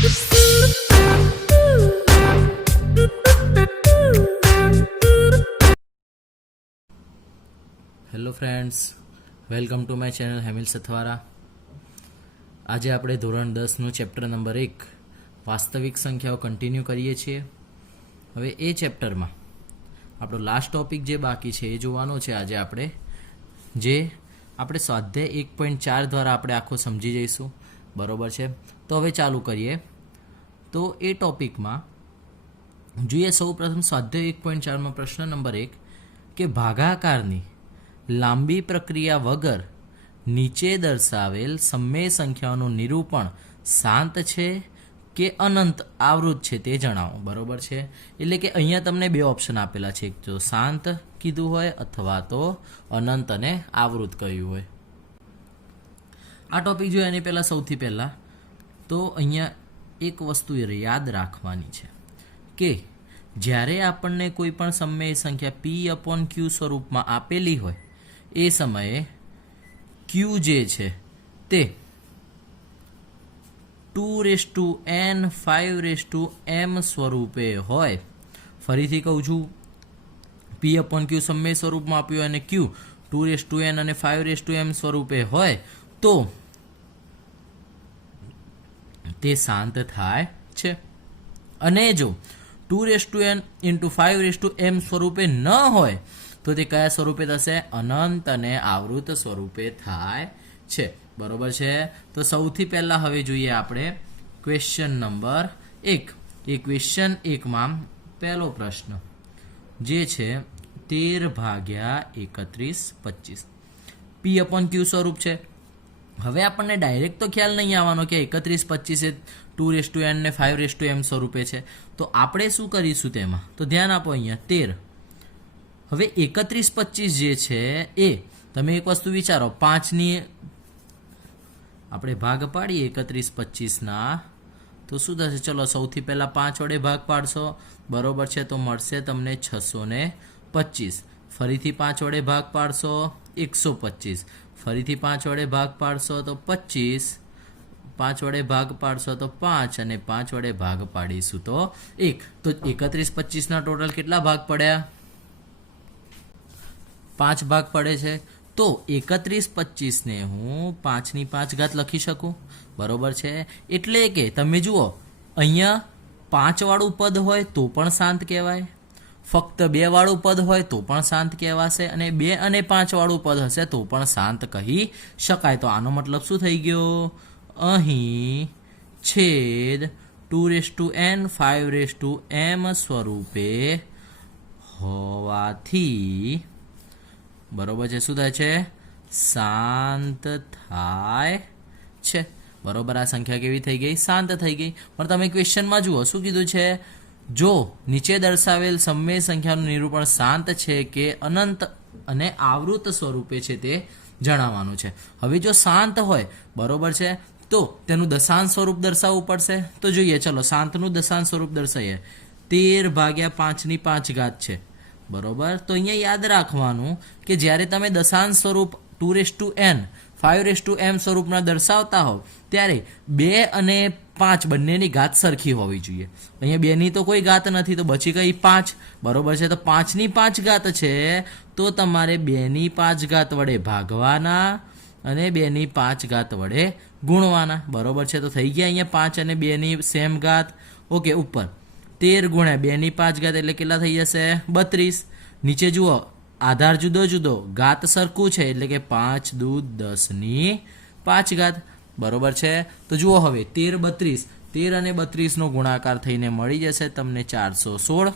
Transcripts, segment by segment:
Hello friends, welcome to my channel Hemil Sathwara. આજે આપણે ધોરણ 10નું ચેપ્ટર નંબર 1 વાસ્તવિક સંખ્યાઓ કન્ટિન્યુ કરીએ છીએ. હવે એ ચેપ્ટરમાં આપણો લાસ્ટ ટોપિક જે બાકી છે એ જોવાનો છે આજે આપણે, જે આપણે સ્વાધ્યાય 1.4 દ્વારા આપણે આખો સમજી જઈશું. બરોબર છે? તો હવે ચાલુ કરીએ. તો એ ટોપિકમાં જોઈએ સૌ પ્રથમ સ્વાધ્યાય 1.4માં પ્રશ્ન નંબર 1 કે ભાગાકારની લાંબી પ્રક્રિયા વગર નીચે દર્શાવેલ સમય સંખ્યાઓનું નિરૂપણ શાંત છે કે અનંત આવૃત છે તે જણાવો. બરોબર છે? એટલે કે અહીંયા તમને બે ઓપ્શન આપેલા છે, એક તો શાંત કીધું હોય અથવા તો અનંત અને આવૃત કહ્યું હોય. આ ટોપિક જોઈએ એની પહેલાં સૌથી પહેલાં તો અહીંયા એક વસ્તુ યાદ રાખવાની છે કે જ્યારે આપણને કોઈ પણ સમય સંખ્યા P/Q સ્વરૂપમાં આપેલી હોય એ સમયે Q જે છે તે 2n 5m સ્વરૂપે હોય. ફરીથી કહું છું, P/Q સમય સ્વરૂપમાં આપ્યું અને Q 2n અને 5m સ્વરૂપે હોય તો તે શાંત થાય છે. અને જો 2n × 5m સ્વરૂપે ન હોય તો તે કયા સ્વરૂપે થશે? અનંત અને આવૃત સ્વરૂપે થાય છે. બરોબર છે? તો સૌથી પહેલાં હવે જોઈએ આપણે ક્વેશ્ચન નંબર 1. એ ક્વેશ્ચન 1માં પહેલો પ્રશ્ન જે છે 13/31/25 P/Q સ્વરૂપ છે. હવે આપણને ડાયરેક્ટ તો ખ્યાલ નહીં આવવાનો કે 31/25 એ 2n ને 5m સ્વરૂપે છે. તો આપણે શું કરીશું તેમાં? તો ધ્યાન આપો અહીંયા 13. હવે 31/25 જે છે એ તમે એક વસ્તુ વિચારો, 5ની આપણે ભાગ પાડીએ 31/25ના તો શું થશે? ચલો સૌથી પહેલાં 5 વડે ભાગ પાડશો. બરોબર છે? તો મળશે તમને 625. ફરીથી 5 વડે ભાગ પાડશો 125. ફરીથી 5 વડે ભાગ પાડશો તો 25. 5 વડે ભાગ પાડશો તો 5 અને 5 વડે ભાગ પાડીશું તો 1. તો 31/25ના ટોટલ કેટલા ભાગ પડ્યા? 5 ભાગ પડે છે. તો 31/25 ને હું 5ની 5 ઘાત લખી શકું. બરોબર છે? એટલે કે તમે જુઓ, અહીંયા 5 વાળું પદ હોય તો પણ શાંત કહેવાય, ફક્ત 2 વાળું પદ હોય તો પણ શાંત કહેવાશે, અને 2 અને 5 વાળું પદ હશે તો પણ શાંત કહી શકાય. તો આનો મતલબ શું થઈ ગયો? અહીં છેદ 2n 5m સ્વરૂપે હોવાથી બરોબર છે શું થાય છે? શાંત થાય છે. બરોબર? આ સંખ્યા કેવી થઈ ગઈ? શાંત થઈ ગઈ. પણ તમે ક્વેશ્ચનમાં જુઓ શું કીધું છે? જો નીચે દર્શાવેલ સમય સંખ્યાનું નિરૂપણ શાંત છે કે અનંત અને આવૃત સ્વરૂપે છે તે જણાવવાનું છે. હવે જો શાંત હોય, બરોબર છે, તો તેનું દશાંશ સ્વરૂપ દર્શાવવું પડશે. તો જોઈએ, ચલો શાંતનું દશાંશ સ્વરૂપ દર્શાવીએ. 13/5ની 5 ઘાત છે. બરોબર? તો અહીંયા યાદ રાખવાનું કે જ્યારે તમે દશાંશ સ્વરૂપ 2n 5m સ્વરૂપના દર્શાવતા હોવ ત્યારે 2 અને 5 બંનેની ઘાત સરખી હોવી જોઈએ. અહીંયા 2ની તો કોઈ ઘાત નથી, તો બચી ગઈ 5. બરોબર છે? તો 5ની 5 ઘાત છે તો તમારે 2ની 5 ઘાત વડે ભાગવાના અને 2ની 5 ઘાત વડે ગુણવાના. બરોબર છે? તો થઈ ગયા અહીંયા 5 અને 2ની સેમ ઘાત. ઓકે, ઉપર 13 × 2ની 5 ઘાત એટલે કેટલા થઈ જશે? 32. નીચે જુઓ, આધાર જુદો જુદો, ઘાત સરખું છે એટલે કે 5 દુ 10ની 5 ઘાત. બરોબર છે? તો જુઓ હવે 13 32, 13 અને 32નો ગુણાકાર થઈને મળી જશે તમને 416.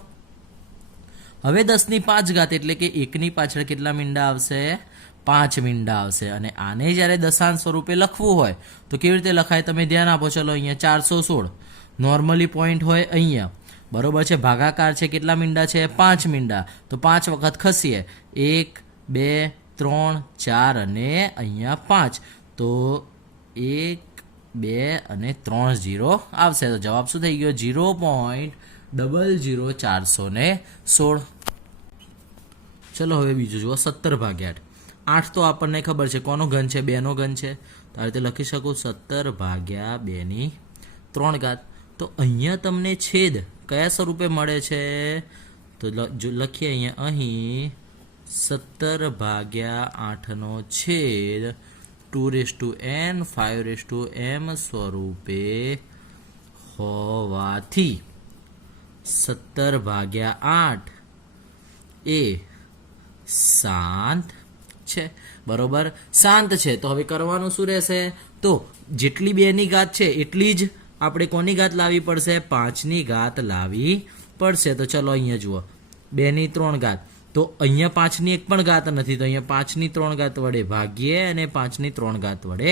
હવે 10ની 5 ઘાત એટલે કે 1ની પાછળ કેટલા મીંડા આવશે? 5 મીંડા આવશે. અને આને જ્યારે દશાંશ સ્વરૂપે લખવું હોય તો કેવી રીતે લખાય? તમે ધ્યાન આપો. ચલો અહીંયા 416 નોર્મલી પોઈન્ટ હોય અહીંયા. બરોબર છે? ભાગાકાર છે, કેટલા મીંડા છે? 5 મીંડા. તો 5 વખત ખસીએ, 1 2 3 4 અને અહીંયા 5. તો 1 2 અને 3 0 આવશે. તો જવાબ શું થઈ ગયો? 0.00416. ચલો હવે બીજું જુઓ, 17/8. 8 તો આપણને ખબર છે કોનો ઘન છે? 2નો ઘન છે. તો આ રીતે લખી શકું 17/2ની 3 ઘાત. તો અહીંયા તમને છેદ કયા સ્વરૂપે મળે છે? તો જો લખીએ અહીંયા, અહીં 17/8નો છેદ 2n 5m સ્વરૂપે હોવાથી 17/8 એ શાંત છે. બરોબર, શાંત છે. તો હવે કરવાનું શું રહેશે? તો જેટલી 2ની ઘાત છે એટલી જ આપણે કોની ઘાત લાવવી પડશે? 5ની ઘાત લાવવી પડશે. તો ચલો અહીંયા જુઓ, 2ની 3 ઘાત. તો અહીંયા 5ની એક પણ ઘાત નથી, તો અહીંયા 5ની 3 ઘાત વડે ભાગીએ અને 5ની 3 ઘાત વડે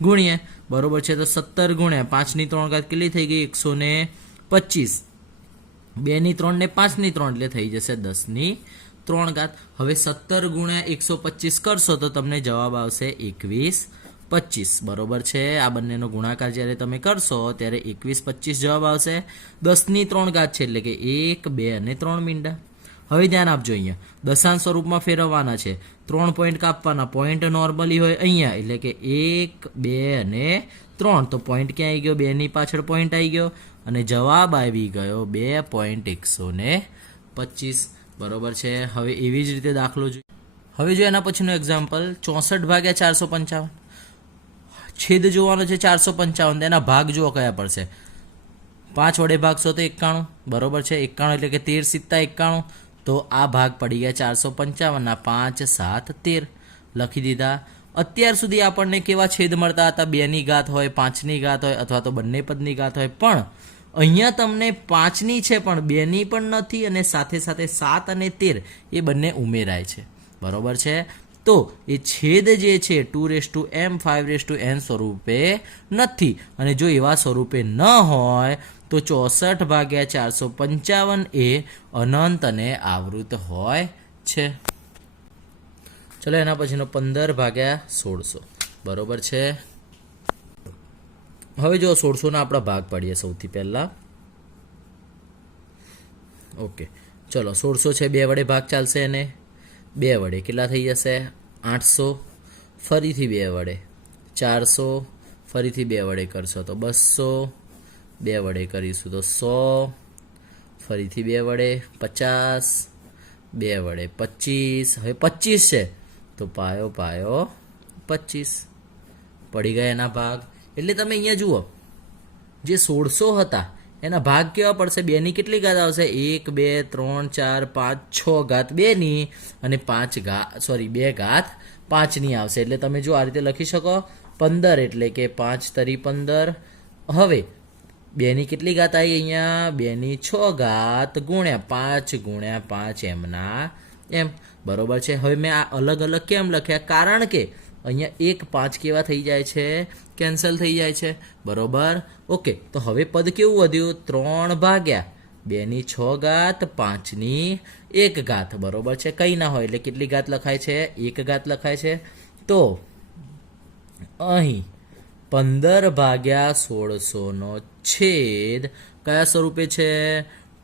ગુણીએ. બરોબર છે. તો 17 ગુણ્યા 5ની 3 ઘાત કેટલી થઈ ગઈ? 125. 2ની 3 ને 5ની 3 એટલે થઈ જશે 10ની 3 ઘાત. હવે 17 ગુણ્યા 125 કરશો તો તમને જવાબ આવશે 2125. બરોબર છે. આ બંનેનો ગુણાકાર જ્યારે તમે કરશો ત્યારે 2125 જવાબ આવશે. 10ની 3 ઘાત છે એટલે કે 1, 2 અને 3 મીંડા. હવે ધ્યાન આપજો, અહીંયા દશાંશ સ્વરૂપમાં ફેરવવાના છે. 3 પોઈન્ટ કાપવાના. પોઈન્ટ નોર્મલી હોય અહીંયા, એટલે કે 1, 2 અને 3. તો પોઈન્ટ ક્યાં આવી ગયો? 2ની પાછળ પોઈન્ટ આવી ગયો અને જવાબ આવી ગયો 2.125. બરોબર છે. હવે એવી જ રીતે દાખલો જોઈએ. હવે જો એના પછીનો એક્ઝામ્પલ 64/455. છેદ જોવાનો છે 455. તેના ભાગ જુઓ કયા પડશે. 5 વડે ભાગશો તો 91. બરોબર છે. 91 એટલે કે 13 સિત્તા 91. તો આ ભાગ પડી ગયા 455 5, 7, 13 લખી દીધા. અત્યાર સુધી આપણને કેવા છેદ મળતા હતા? 2ની ઘાત હોય, 5ની ઘાત હોય અથવા તો બંને પદની ઘાત હોય. પણ અહીંયા તમને 5ની છે પણ 2ની પણ નથી અને સાથે સાથે 7 અને 13 એ બંને ઉમેરાય છે. બરોબર છે. તો એ છેદ જે છે 2m 5n સ્વરૂપે નથી. અને જો એવા સ્વરૂપે ન હોય તો 64/455 એ અનંત અને આવૃત હોય છે. ચલો એના પછીનો 15/1600. બરોબર છે. હવે જો 1600ના આપણા ભાગ પાડીએ સૌથી પહેલા. ઓકે, ચલો 1600 છે, 2 વડે ભાગ ચાલશે અને 2 વડે કેટલા થઈ જશે? 800. ફરીથી 2 વડે 400. ફરીથી 2 વડે કરશો તો 200. 2 વડે કરીશું તો 100. ફરીથી 2 વડે 50. 2 વડે 25. હવે 25 છે તો પાયો 25 પડી ગયા એના ભાગ. એટલે તમે અહીંયા જુઓ, જે 1600 હતા એના ભાગ કેવા પડશે? 2ની કેટલી ઘાત આવશે? 1, 2, 3, 4, 5, 6 ઘાત 2ની અને 2 ઘાત 5ની આવશે. એટલે તમે જો આ રીતે લખી શકો 15 એટલે કે 5 તરી 15. હવે 2ની કેટલી ઘાત આવી? અહીંયા 2ની 6 ઘાત ગુણ્યા 5 ગુણ્યા 5 એમના એમ. બરોબર છે. હવે મેં આ અલગ અલગ કેમ લખ્યા? કારણ કે અહીંયા 1, 5 કેવા થઈ જાય છે? કેન્સલ થઈ જાય છે. બરોબર. ઓકે, તો હવે પદ કેવું વધ્યું? 3/2ની 6 ઘાત 5ની 1 ઘાત. બરોબર છે. કંઈ ના હોય એટલે કેટલી ઘાત લખાય છે? 1 ઘાત લખાય છે. તો અહીં 15/1600નો છેદ કયા સ્વરૂપે છે?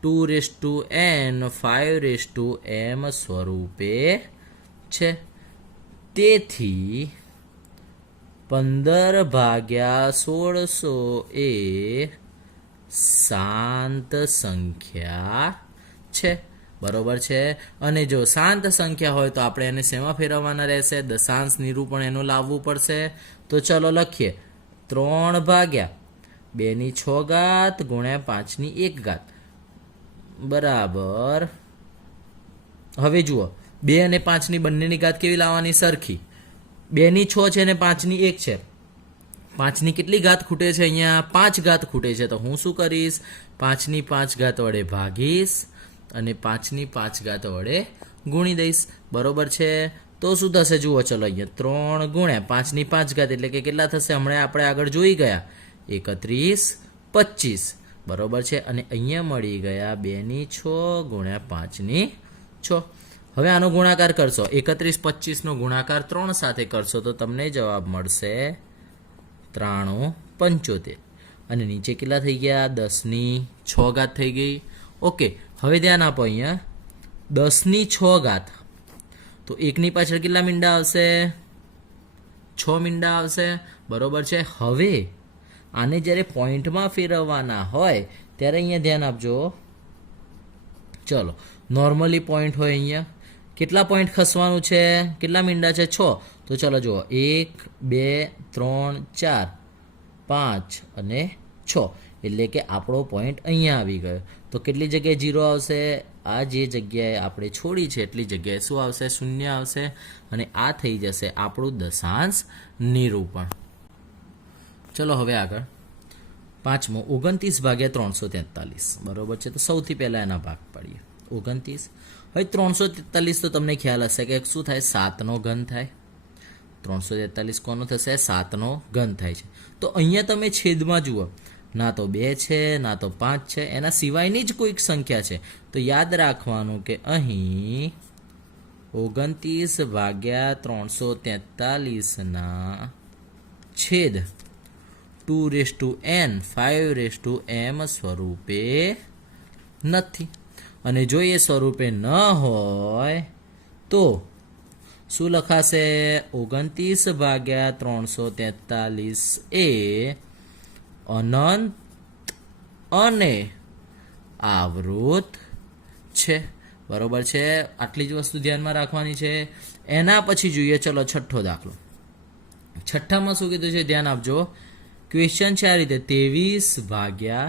2n 5m સ્વરૂપે છે. તેથી 15/1600 એ શાંત સંખ્યા છે. બરોબર છે. અને જો શાંત સંખ્યા હોય તો આપણે એને શેમાં ફેરવવાના રહેશે? દશાંશ નિરૂપણ એનું લાવવું પડશે. તો ચલો લખીએ, 3/2ની 6 ઘાત ગુણ્યા 5ની 1 ઘાત બરાબર. હવે જુઓ, 2 અને 5ની બંનેની ઘાત કેવી લાવવાની? સરખી. 2ની 6 છે અને 5ની 1 છે. 5ની કેટલી ઘાત ખૂટે છે? અહીંયા 5 ઘાત ખૂટે છે. તો હું શું કરીશ? 5ની 5 ઘાત વડે ભાગીશ અને 5ની 5 ઘાત વડે ગુણી દઈશ. બરોબર છે. તો શું થશે? જુઓ, ચલો અહીંયા 3 ગુણ્યા 5ની 5 ઘાત એટલે કે કેટલા થશે? હમણાં આપણે આગળ જોઈ ગયા 3125. બરોબર છે. અને અહીંયા મળી ગયા 2ની 6 ગુણ્યા 5ની 6. હવે આનો ગુણાકાર કરશો, 3125નો ગુણાકાર 3 સાથે કરશો તો તમને જવાબ મળશે 9375. અને નીચે કેટલા થઈ ગયા? 10ની 6 ઘાત થઈ ગઈ. ઓકે, હવે ધ્યાન આપો, અહીંયા 10ની 6 ઘાત તો 1ની પાછળ કેટલા મીંડા આવશે? 6 મીંડા આવશે. બરોબર છે. હવે આને જ્યારે પોઈન્ટમાં ફેરવવાના હોય ત્યારે અહીંયા ધ્યાન આપજો. ચલો, નોર્મલી પોઈન્ટ હોય અહીંયા કેટલા પોઈન્ટ ખસવાનું છે, કેટલા મીંડા છે? 6. તો ચલો જુઓ 1 2 3 4 5 અને 6, એટલે કે આપણો પોઈન્ટ અહીંયા આવી ગયો. તો કેટલી જગ્યાએ 0 આવશે? આ જે જગ્યાએ આપણે છોડી છે એટલી જગ્યાએ શું આવશે? 0 આવશે. અને આ થઈ જશે આપણું દશાંશ નિરૂપણ. ચલો હવે આગળ પાંચમો 29 ભાગ્યા 343. બરોબર છે, તો સૌથી પહેલાં એના ભાગ પાડીએ. 29. હવે 343 તો તમને ખ્યાલ હશે કે શું થાય? 7નો ઘન થાય. 343 કોનો થશે? 7નો ઘન થાય છે. તો અહીંયા તમે છેદમાં જુઓ, ના તો 2 છે ના તો 5 છે, એના સિવાયની જ કોઈક સંખ્યા છે. તો યાદ રાખવાનું કે અહીં 29 ભાગ્યા 343 છેદ 2n 5m સ્વરૂપે નથી. અને જો એ સ્વરૂપે ન હોય તો શું લખાશે? 29 ભાગ્યા 343 એ અનંત અને આવૃત છે. બરોબર છે, આટલી જ વસ્તુ ધ્યાનમાં રાખવાની છે. એના પછી જોઈએ ચલો છઠ્ઠો દાખલો. છઠ્ઠામાં શું કીધું છે? ધ્યાન આપજો. ક્વેશ્ચન છે આ રીતે: 23 ભાગ્યા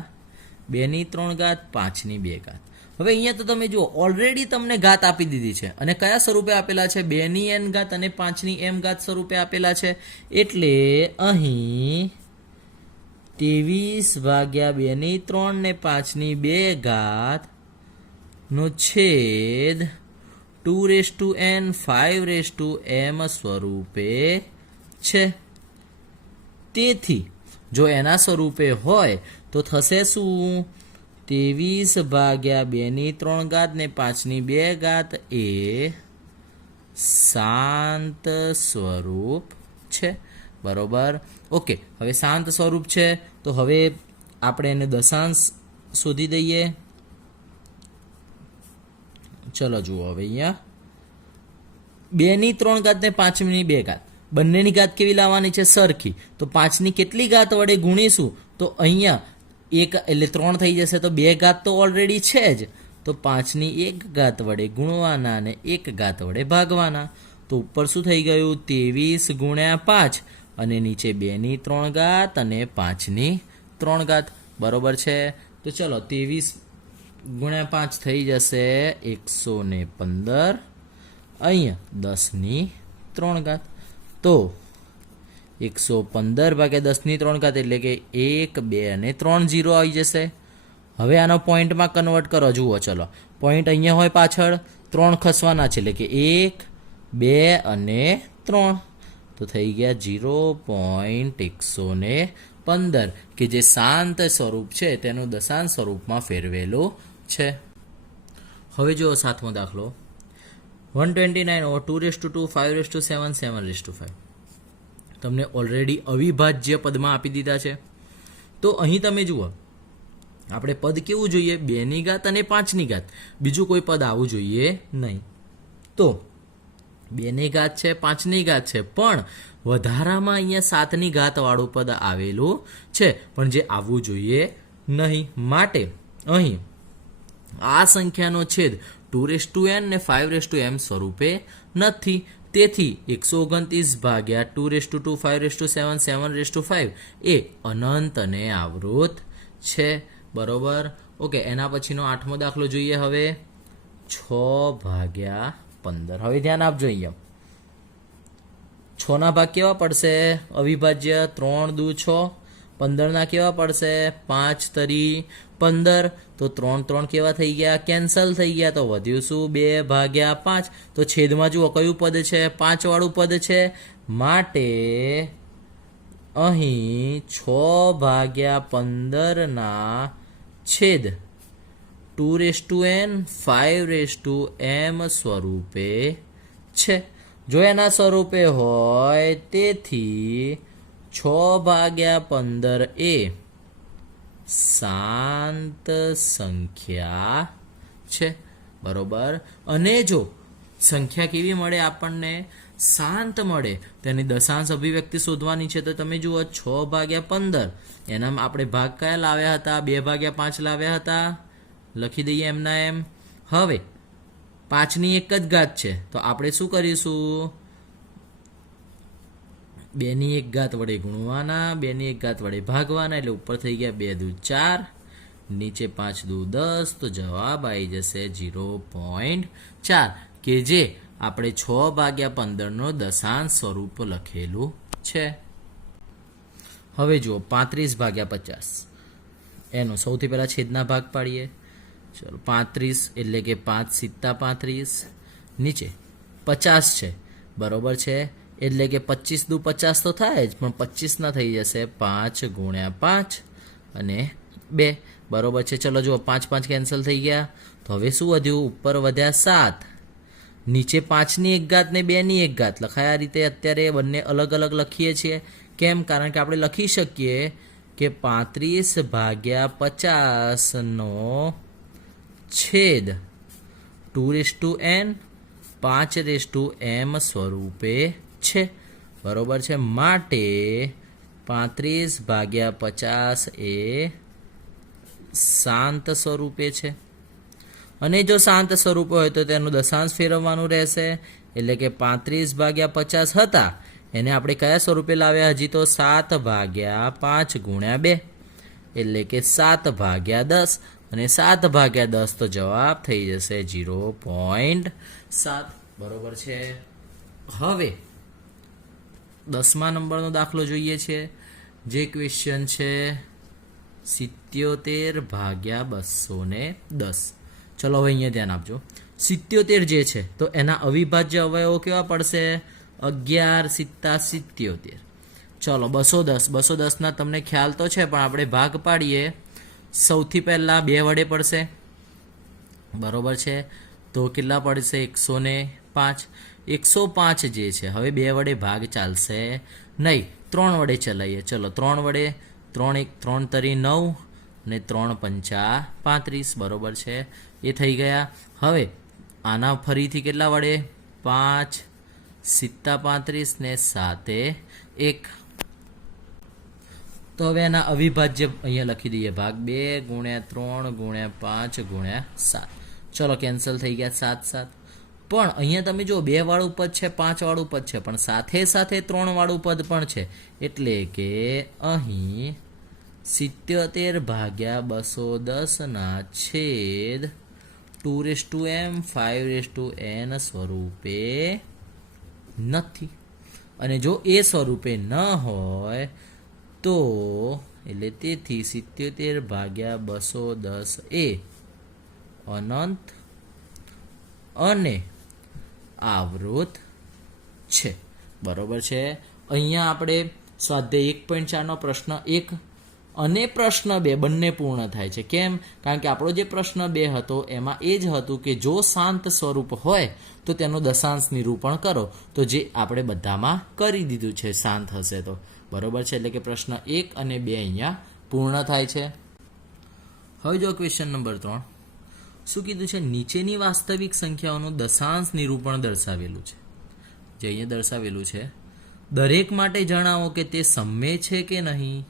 2 ની 3 ઘાત 5 ની 2 ઘાત. હવે અહીંયા તો તમે જુઓ ઓલરેડી તમને ઘાત આપી દીધી છે અને કયા સ્વરૂપે આપેલા છે? 2 ની n ઘાત અને 5 ની m ઘાત સ્વરૂપે આપેલા છે. એટલે અહીં 23 ભાગ્યા 2 ની 3 ને 5 ની 2 ઘાત નો છેદ 2n 5m સ્વરૂપે છે. તેથી જો એના સ્વરૂપે હોય તો થશે શું? 23 ભાગ્યા 2 ની 3 ઘાત ને 5 ની 2 ઘાત એ શાંત સ્વરૂપ છે. બરોબર, ઓકે. હવે શાંત સ્વરૂપ છે તો હવે આપણે એને દશાંશ શોધી દઈએ. ચલો જુઓ, હવે અહીંયા 2 ની 3 ઘાત ને 5 ની 2 ઘાત બંનેની ઘાત કેવી લાવવાની છે? સરખી. તો 5 ની કેટલી ઘાત વડે ગુણીશું? તો અહીંયા 1 એટલે 3 થઈ જશે. તો 2 ઘાત તો ઓલરેડી છે જ, તો 5 ની 1 ઘાત વડે ગુણવાના અને 1 ઘાત વડે ભાગવાના. તો ઉપર શું થઈ ગયું? 23 ગુણ્યા 5 અને નીચે 2 ની 3 ઘાત અને 5 ની 3 ઘાત. બરોબર છે, તો ચલો 23 ગુણ્યા 5 થઈ જશે 115. અહીંયા 10 ની 3 ઘાત. તો 115 ભાગ્યા 10 ની 3 ઘાત એટલે કે 1 2 અને 3 0 આવી જશે. હવે આનો પોઈન્ટમાં કન્વર્ટ કરો. જુઓ ચલો, પોઈન્ટ અહીંયા હોય પાછળ 3 ખસવાના છે એટલે કે 1 2 અને 3. તો થઈ ગયા 0.115 કે જે શાંત સ્વરૂપ છે તેનું દશાંશ સ્વરૂપમાં ફેરવેલું છે. હવે જુઓ સાતમો દાખલો. 129 over 2 5 7 7 તમને ઓલરેડી અવિભાજ્ય પદમાં આપી દીધા છે. તો અહીં તમે જુઓ, આપણે પદ કેવું જોઈએ? 2 ની ઘાત અને 5 ની ઘાત, બીજું કોઈ પદ આવવું જોઈએ નહીં. તો 2 ની ઘાત છે, 5 ની ઘાત છે, પણ વધારામાં અહીંયા 7 ની ઘાત વાળું પદ આવેલું છે, પણ જે આવવું જોઈએ નહીં. માટે અહીં આ સંખ્યાનો છેદ 2n ને 5m સ્વરૂપે નથી. તેથી 129 ભાગ્યા 2 5 7 7 એ અનંત અને આવૃત છે. બરોબર, ઓકે. એના પછીનો આઠમો દાખલો જોઈએ. હવે 6 ભાગ્યા 15. હવે ધ્યાન આપજો, અહીંયા 6 ના ભાગ કેવા પડશે? અવિભાજ્ય. 3 દુ 6. 15 ના કેવા પડશે? 5 તરી 15. તો 3 3 કેવા થઈ ગયા? કેન્સલ થઈ ગયા. તો વધ્યું શું? 2 ભાગ્યા 5. તો છેદમાં જુઓ કયું પદ છે? 5 વાળું પદ છે. માટે અહીં 6 ભાગ્યા 15 ના છેદ 2n 5m સ્વરૂપે છે. જો એના સ્વરૂપે હોય તેથી 6 ભાગ્યા 15 એ શાંત સંખ્યા છે. બરોબર, અને જો સંખ્યા કેવી મળે આપણને? શાંત મળે તેની દશાંશ અભિવ્યક્તિ શોધવાની છે. તો તમે જુઓ 6/15 એના આપણે ભાગ કયા લાવ્યા હતા? 2/5 લાવ્યા હતા. લખી દઈએ એમના એમ. હવે 5ની એક જ ઘાત છે તો આપણે શું કરીશું? 2ની એક ઘાત વડે ગુણવાના, 2ની એક ઘાત વડે ભાગવાના, એટલે ઉપર થઈ ગયા 2 દુ 4, નીચે 5 દુ 10. તો જવાબ આવી જશે 0.4 કે જે આપણે 6/15 દશાંશ સ્વરૂપ લખેલું છે. હવે જુઓ 35/50 એનો સૌથી પહેલા છેદના ભાગ પાડીએ. ચલો 35 એટલે કે 5 સિત્તા 35, નીચે 50 છે બરોબર છે, એટલે કે 25 દુ 50 તો થાય જ, પણ 25 ના થઈ જશે 5 × 5 અને 2 બરોબર છે. ચલો જુઓ 5 5 કેન્સલ થઈ ગયા. તો હવે શું વધ્યું? ઉપર વધ્યા 7, નીચે 5ની એક ઘાત ને 2ની એક ઘાત લખાય. આ રીતે અત્યારે બંને અલગ અલગ લખીએ છીએ. કેમ? કારણ કે આપણે લખી શકીએ કે 35/50 નો છેદ 2n 5m સ્વરૂપે છે બરોબર છે. માટે 35/50 એ શાંત સ્વરૂપે છે. અને જો શાંત સ્વરૂપે હોય તો તેનું દશાંશ ફેરવવાનું રહેશે. એટલે કે 35/50 હતા એને આપણે કયા સ્વરૂપે લાવ્યા? હજી તો 7/5 × 2 એટલે કે 7/10, અને 7/10 તો જવાબ થઈ જશે 0.7 બરોબર છે. હવે 10મા નંબરનો દાખલો જોઈએ છે. જે ક્વેશ્ચન છે 77/210. ચલો હવે અહીંયા ધ્યાન આપજો. 77 જે છે તો એના અવિભાજ્ય અવયવો કેવા પડશે? 11 સિત્તા 77. ચલો 210 તમને ખ્યાલ તો છે, પણ આપણે ભાગ પાડીએ. સૌથી પહેલા 2 વડે પડશે બરોબર છે. તો કેટલા પડશે? 105. 105 જે છે હવે 2 વડે ભાગ ચાલશે નહીં, 3 વડે ચલાવીએ. ચલો 3 વડે, 3 1 3 તરી 9 ને 3 પંચા 35 બરોબર છે. એ થઈ ગયા. હવે આના ફરીથી કેટલા વડે? 5 સિત્તા 35 ને 7 1. તો હવે એના અવિભાજ્ય અહીંયા લખી દઈએ. ભાગ 2 × 3 × 5 × 7. ચલો કેન્સલ થઈ ગયા 7 7. પણ અહીંયા તમે જો 2 વાળું પદ છે, 5 વાળું પદ છે, પણ સાથે સાથે 3 વાળું પદ પણ છે. એટલે કે અહીં 77/210 ના છેદ 2m 5n સ્વરૂપે નથી. અને જો એ સ્વરૂપે ન હોય તો એટલે તેથી 77/210 એ અનંત અને આવૃત છે બરોબર છે. અહીંયા આપણે સ્વાધ્યાય 1.4 નો પ્રશ્ન 1 અને પ્રશ્ન 2 બંને પૂર્ણ થાય છે. કેમ? કારણ કે આપણો જે પ્રશ્ન 2 હતો એમાં એ જ હતું કે જો શાંત સ્વરૂપ હોય તો તેનું દશાંશ નિરૂપણ કરો, તો જે આપણે બધામાં કરી દીધું છે શાંત હશે તો બરોબર છે. એટલે કે પ્રશ્ન 1 અને 2 અહીંયા પૂર્ણ થાય છે. હવે જો ક્વેશ્ચન નંબર 3 શું કીધું છે? નીચેની વાસ્તવિક સંખ્યાઓનું દશાંશ નિરૂપણ દર્શાવેલું છે. જે અહીંયા દર્શાવેલું છે દરેક માટે જણાવો કે તે સમમેય છે કે નહીં,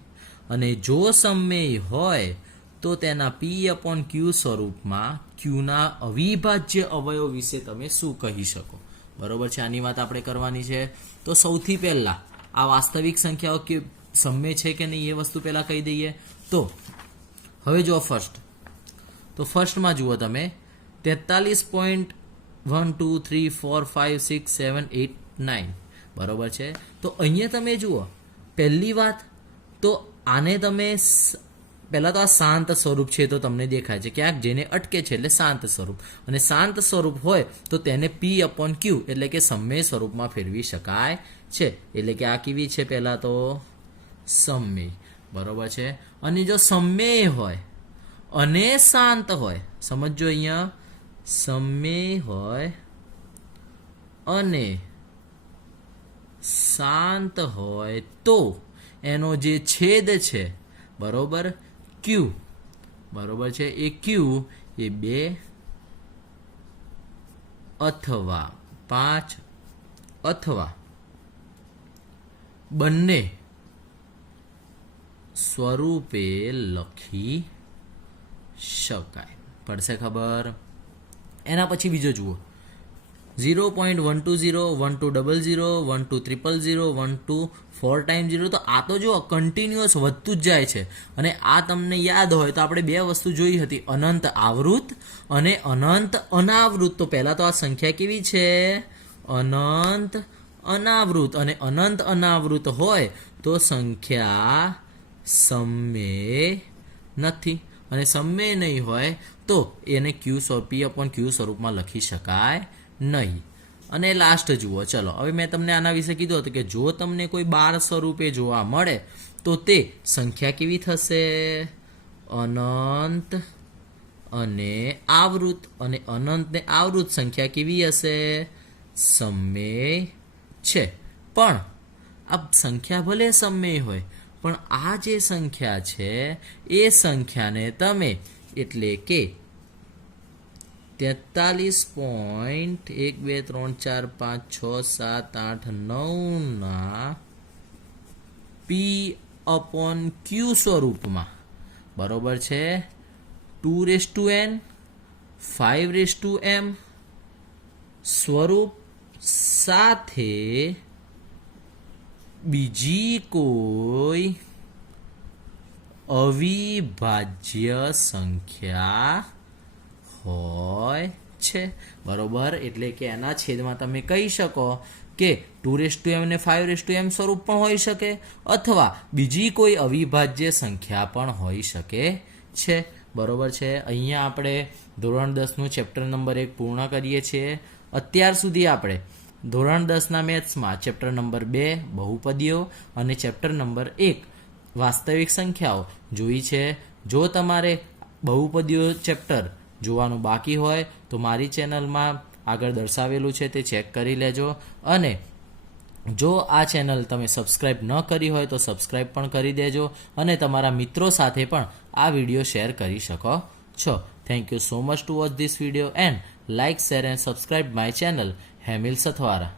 અને જો સમમેય હોય તો તેના P/Q સ્વરૂપમાં Qના અવિભાજ્ય અવયવ વિશે તમે શું કહી શકો બરોબર છે. આની વાત આપણે કરવાની છે. તો સૌથી પહેલા આ વાસ્તવિક સંખ્યાઓ કે સમમેય છે કે નહીં એ વસ્તુ પહેલા કહી દઈએ. તો હવે જો ફર્સ્ટમાં જુઓ તમે 43.123456789 બરોબર છે. તો અહીંયા તમે જુઓ પહેલી વાત તો આને તમે પહેલાં તો આ શાંત સ્વરૂપ છે તો તમને દેખાય છે ક્યાંક જેને અટકે છે એટલે શાંત સ્વરૂપ, અને શાંત સ્વરૂપ હોય તો તેને P/Q એટલે કે સમમેય સ્વરૂપમાં ફેરવી શકાય છે. એટલે કે આ કેવી છે? પહેલાં તો સમમેય બરોબર છે. અને જો સમમેય હોય અને શાંત હોય, સમજો અહીંયા સમમેય હોય અને શાંત હોય તો એનો જે છેદ છે બરોબર Q બરોબર છે, એ Q એ 2 અથવા 5 અથવા બંને સ્વરૂપે લખી શકાય. પડશે ખબર? એના પછી બીજો જુઓ, 0.120, 1200, 12300, 124 ટાઈમ 0. તો આ તો જો કન્ટિન્યુઅસ વધતું જ જાય છે. અને આ તમને યાદ હોય તો આપણે બે વસ્તુ જોઈ હતી, અનંત આવૃત અને અનંત અનાવૃત. તો પહેલા તો આ સંખ્યા કેવી છે? અનંત અનાવૃત. અને અનંત અનાવૃત હોય તો સંખ્યા સમમેય નથી, અને સમમેય નહીં હોય તો એને P/Q સ્વરૂપમાં લખી શકાય નહીં. અને લાસ્ટ જુઓ, ચલો હવે મેં તમને આના વિશે કીધું હતું કે જો તમને કોઈ 12 સ્વરૂપે જોવા મળે તો તે સંખ્યા કેવી થશે? અનંત અને આવૃત. અને અનંત ને આવૃત સંખ્યા કેવી હશે? સમમેય છે. પણ આ સંખ્યા ભલે સમમેય હોય, પણ આ જે સંખ્યા છે એ સંખ્યાને તમે એટલે કે 43.123456789 ના P/Q સ્વરૂપમાં, બરોબર છે, 2n 5m સ્વરૂપ સાથે બીજી કોઈ અવિભાજ્ય સંખ્યા હોય છે. બરોબર? એટલે કે એના છેદમાં તમે કહી શકો કે 2m ને 5m સ્વરૂપ પણ હોઈ શકે, અથવા બીજી કોઈ અવિભાજ્ય સંખ્યા પણ હોઈ શકે છે. બરોબર છે? અહીંયા આપણે ધોરણ 10નું ચેપ્ટર નંબર 1 પૂર્ણ કરીએ છીએ. અત્યાર સુધી આપણે ધોરણ 10ના મેથ્સમાં ચેપ્ટર નંબર 2 બહુપદીઓ અને ચેપ્ટર નંબર 1 વાસ્તવિક સંખ્યાઓ જોઈ છે. જો તમારે બહુપદીઓ ચેપ્ટર જોવાનું બાકી હોય તો મારી ચેનલમાં આગળ દર્શાવેલું છે તે ચેક કરી લેજો. અને જો આ ચેનલ તમે સબસ્ક્રાઈબ ન કરી હોય તો સબસ્ક્રાઈબ પણ કરી દેજો, અને તમારા મિત્રો સાથે પણ આ વિડીયો શેર કરી શકો છો. Thank you so much two watch this video and like, share and subscribe my channel Hemil Sathwara.